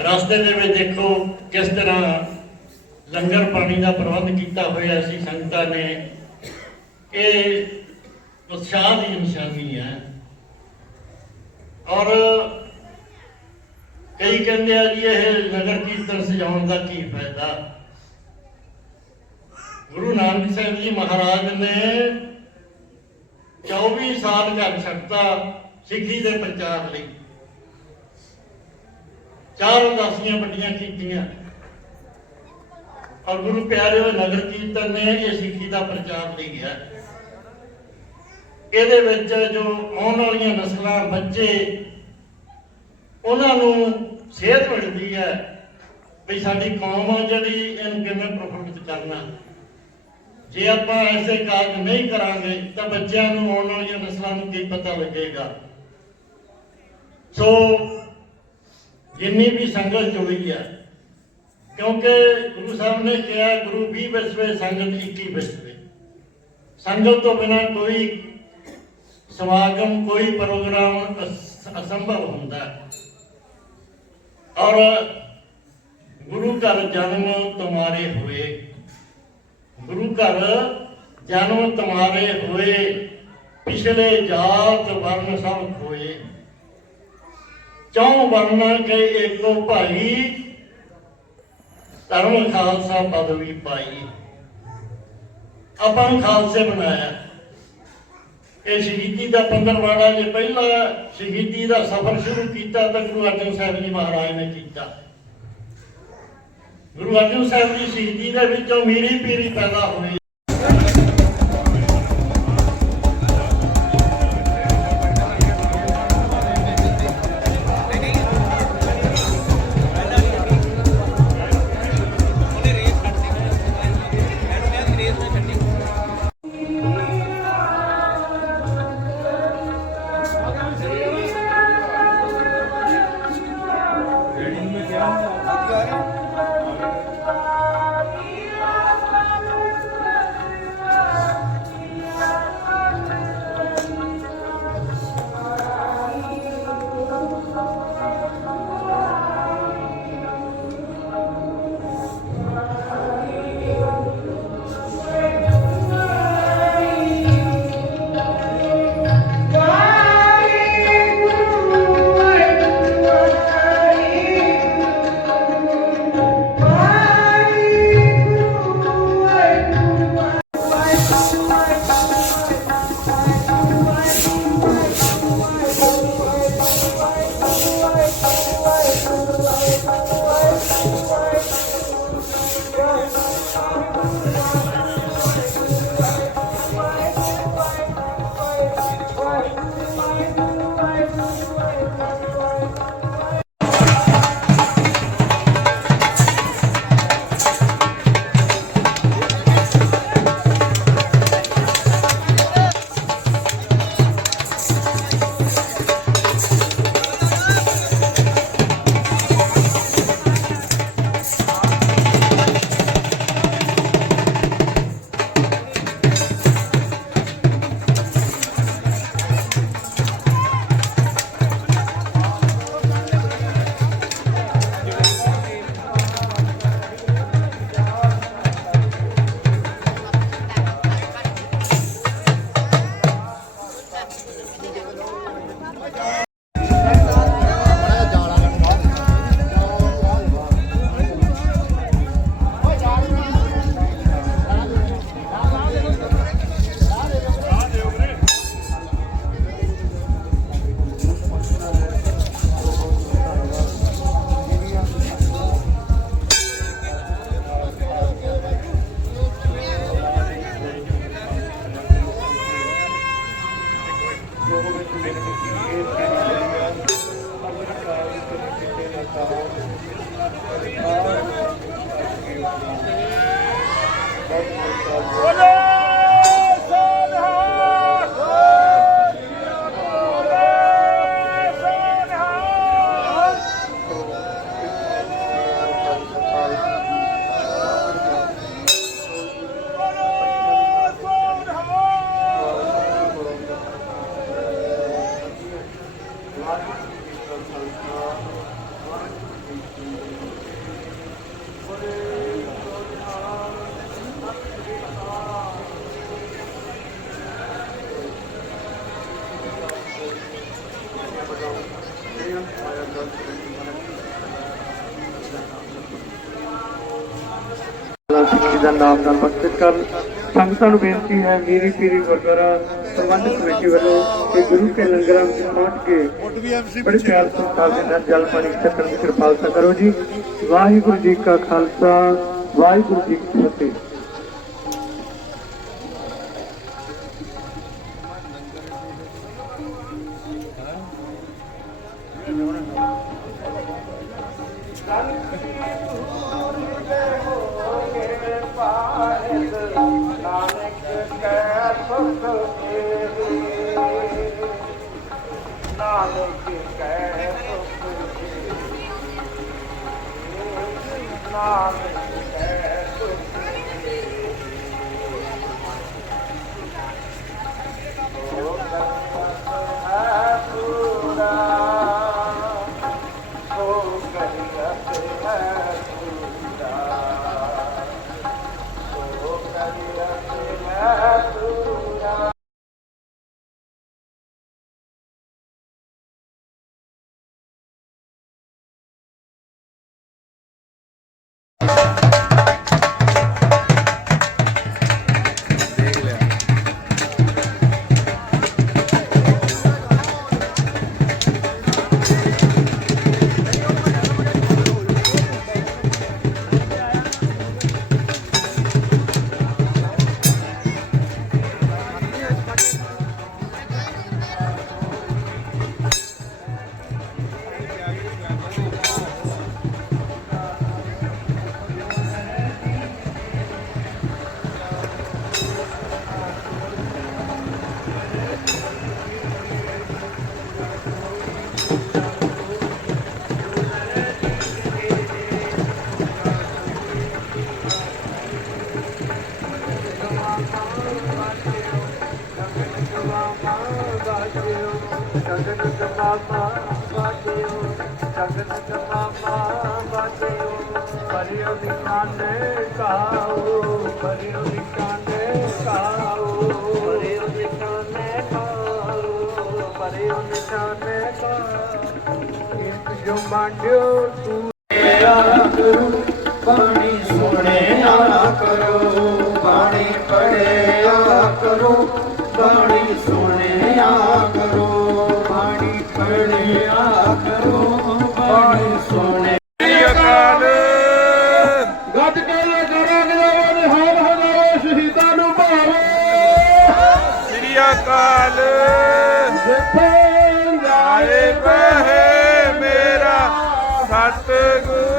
ਰਸਤੇ ਦੇ ਵਿੱਚ ਦੇਖੋ ਕਿਸ ਤਰ੍ਹਾਂ ਲੰਗਰ ਪਾਣੀ ਦਾ ਪ੍ਰਬੰਧ ਕੀਤਾ ਹੋਇਆ ਸੀ, ਸੰਗਤਾਂ ਨੇ। ਇਹ ਉਤਸ਼ਾਹ ਦੀ ਨਿਸ਼ਾਨੀ ਹੈ। ਔਰ ਕਈ ਕਹਿੰਦੇ ਆ ਜੀ, ਇਹ ਨਗਰ ਕੀਰਤਨ ਸਜਾਉਣ ਦਾ ਕੀ ਫਾਇਦਾ? ਗੁਰੂ ਨਾਨਕ ਸਾਹਿਬ ਜੀ ਮਹਾਰਾਜ ਨੇ 24 ਸਾਲ ਘਰ ਛੱਡਤਾ ਸਿੱਖੀ ਦੇ ਪ੍ਰਚਾਰ ਲਈ ਚਾਰ ਉਦਾਸੀਆਂ ਵੱਡੀਆਂ ਕੀਤੀਆਂ। ਔਰ ਗੁਰੂ ਪਿਆਰਿਓ ਨਗਰ ਕੀਰਤਨ ਨੇ ਇਹ ਸਿੱਖੀ ਦਾ ਪ੍ਰਚਾਰ ਲਈ ਗਿਆ ਇਹਦੇ ਵਿੱਚ ਜੋ ਆਉਣ ਵਾਲੀਆਂ ਨਸਲਾਂ, ਬੱਚੇ, ਉਹਨਾਂ ਨੂੰ ਸੇਧ ਮਿਲਦੀ ਹੈ ਵੀ ਸਾਡੀ ਕੌਮ ਆ ਜਿਹੜੀ, ਇਹਨੂੰ ਕਿਵੇਂ ਪ੍ਰਫੁੱਲਿਤ ਕਰਨਾ। ਜੇ ਆਪਾਂ ਐਸੇ ਕਾਰਜ ਨਹੀਂ ਕਰਾਂਗੇ, ਤਾਂ ਬੱਚਿਆਂ ਨੂੰ ਆਉਣ ਵਾਲੀਆਂ ਨਸਲਾਂ ਨੂੰ ਕੀ ਪਤਾ ਲੱਗੇਗਾ? ਸੋ ਜਿੰਨੀ ਵੀ ਸੰਗਤ ਜੁੜੀ ਹੈ ਕਿਉਂਕਿ ਗੁਰੂ ਸਾਹਿਬ ਨੇ ਕਿਹਾ, ਗੁਰੂ 20 ਵਿਸਵੇ ਸੰਗਤ 21 ਵਿਸਵੇ ਸੰਗਤ ਤੋਂ ਬਿਨਾ ਕੋਈ ਸਮਾਗਮ, ਕੋਈ ਪ੍ਰੋਗਰਾਮ ਅਸੰਭਵ ਹੁੰਦਾ। ਔਰ ਗੁਰੂ ਘਰ ਜਨਮ ਤੁਮਾਰੇ ਹੋਏ। ਗੁਰੂ ਘਰ ਜਨਮ ਤੁਮਾਰੇ ਹੋਏ, ਪਿਛਲੇ ਜਾਤ ਵਰਨ ਸਭ ਹੋਏ ਚੌ ਵਰਨਾ ਕੇ ਏਕੋ ਭਾਈ। ਧਰਮ ਖਾਲਸਾ ਪਦਵੀ ਪਾਈ। ਆਪਾਂ ਨੂੰ ਖਾਲਸੇ ਬਣਾਇਆ। ਇਹ ਸ਼ਹੀਦੀ ਦਾ ਪੰਦਰਵਾੜਾ ਜੇ ਪਹਿਲਾ ਸ਼ਹੀਦੀ ਦਾ ਸਫ਼ਰ ਸ਼ੁਰੂ ਕੀਤਾ ਤਾਂ ਗੁਰੂ ਅਰਜਨ ਸਾਹਿਬ ਜੀ ਮਹਾਰਾਜ ਨੇ ਕੀਤਾ। ਗੁਰੂ ਅਰਜਨ ਸਾਹਿਬ ਦੀ ਸ਼ਹੀਦੀ ਦੇ ਵਿੱਚੋਂ ਮੀਰੀ ਪੀਰੀ ਪੈਦਾ ਹੋਈ। ਬੋਲੋ। ਦਾ ਨਾਮ ਨਾਲ ਬਖਸ਼ਿਸ਼ ਕਰ ਸੰਗਤਾਂ ਨੂੰ ਬੇਨਤੀ ਹੈ, ਮੇਰੀ ਪੀਰੀ ਗੁਰਦੁਆਰਾ ਪ੍ਰਬੰਧਕ ਕਮੇਟੀ ਵੱਲੋਂ ਕਿ ਗੁਰੂ ਕੇ ਲੰਗਰਾਂ ਵਿੱਚ ਪਹੁੰਚ ਕੇ ਬੜੇ ਪਿਆਰ ਸਤਿਕਾਰ ਦੇ ਨਾਲ ਜਲ ਪਾਣੀ ਛਕਣ ਦੀ ਕਿਰਪਾਲਤਾ ਕਰੋ ਜੀ। ਵਾਹਿਗੁਰੂ ਜੀ ਕਾ ਖਾਲਸਾ, ਵਾਹਿਗੁਰੂ ਜੀ ਕੀ ਫਤਿਹ। Thank you. ਪਰਿਓ ਨਿਸ਼ਾਨੇ ਕਾਉ ਪਰਿਓ ਨਿਸ਼ਾਨੇ ਕਾਉ ਪਰਿਓ ਨਿਸ਼ਾਨੇ ਕਾਉ ਪਰਿਓ ਨਿਸ਼ਾਨੇ ਕਾਉ ਇਸ ਜੋ ਮੰਡਿਓ ਤੂੰ ਬਾਣੀ ਬਾਣੀ ਕਰੋ ਬਾਣੀ ਸੁਣਿਆ ਅਕਾਲ ਗੱਜ ਕੇ ਜਰਾ ਗਜਾਵੇ ਹਾਲ ਹੋ ਸ਼ਹੀਦਾਂ ਨੂੰ ਭਾਵੇ ਸ੍ਰੀ ਅਕਾਲ ਜਿੱਥੇ ਆਏ ਬਹਿ ਮੇਰਾ ਸਤਿਗੁਰੂ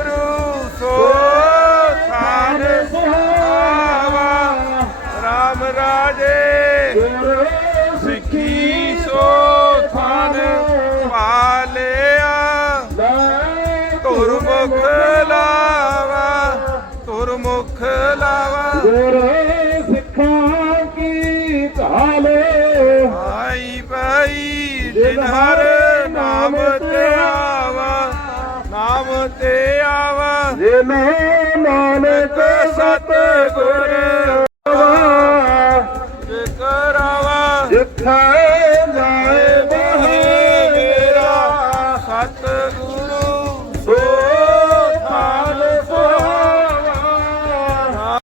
ਤੁਰਮੁਖ ਲਾਵਾ ਤੁਰਮੁਖ ਲਾਵਾ। ਗੁਰੂ ਸਿੱਖਾਂ ਕੀ ਧਾਲੇ? ਆਈ ਬਾਈ ਜਿਨ ਹਰ ਨਾਮ ਤੇ ਆਵਾ ਨਾਮ ਤੇ ਆਵਾ। ਜਿਨੇ ਨਾਨਕ ਸਤਿਗੁਰ